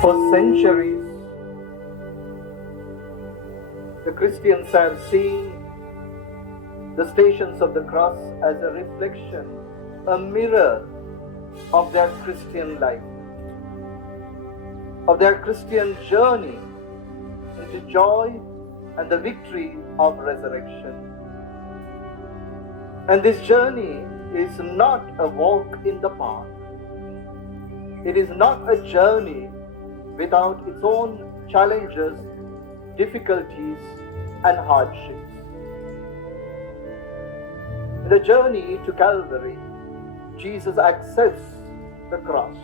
For centuries, the Christians have seen the Stations of the Cross as a reflection, a mirror of their Christian life, of their Christian journey into joy and the victory of resurrection. And this journey is not a walk in the park. It is not a journey without its own challenges, difficulties, and hardships. In the journey to Calvary, Jesus accepts the cross.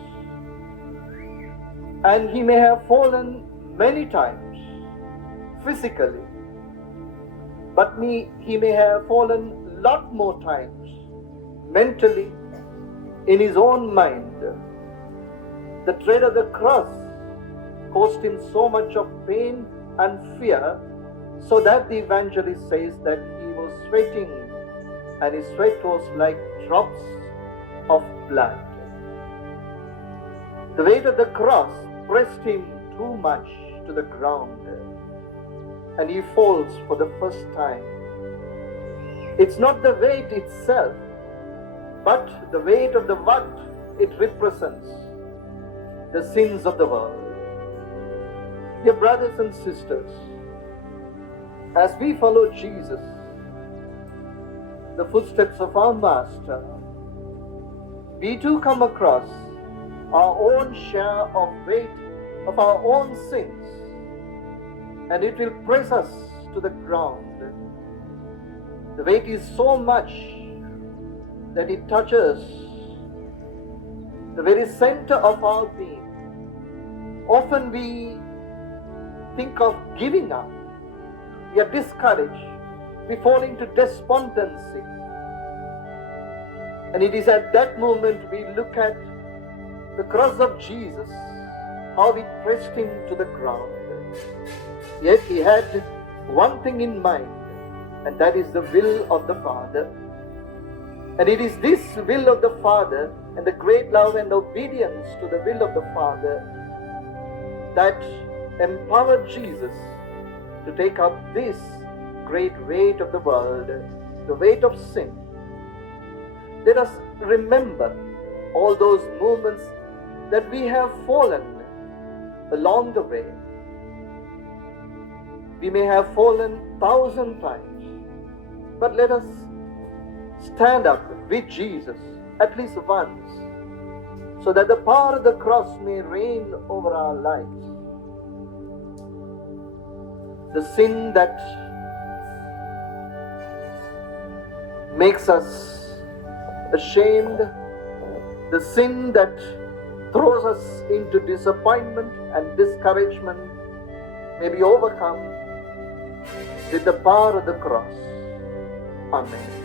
And he may have fallen many times physically, but he may have fallen a lot more times mentally, in his own mind. The tread of the cross caused him so much of pain and fear, so that the evangelist says that he was sweating, and his sweat was like drops of blood. The weight of the cross pressed him too much to the ground, and he falls for the first time. It's not the weight itself, but the weight of the what it represents, the sins of the world. Dear brothers and sisters, as we follow Jesus, the footsteps of our Master, we too come across our own share of weight of our own sins, and it will press us to the ground. The weight is so much that it touches the very center of our being. Often we think of giving up. We are discouraged. We fall into despondency. And it is at that moment we look at the cross of Jesus, how it pressed him to the ground. Yet he had one thing in mind, and that is the will of the Father. And it is this will of the Father and the great love and obedience to the will of the Father that empowered Jesus to take up this great weight of the world, the weight of sin. Let us remember all those moments that we have fallen along the way. We may have fallen 1,000 times, but let us stand up with Jesus at least once, so that the power of the cross may reign over our lives. The sin that makes us ashamed, the sin that throws us into disappointment and discouragement, may be overcome with the power of the cross. Amen.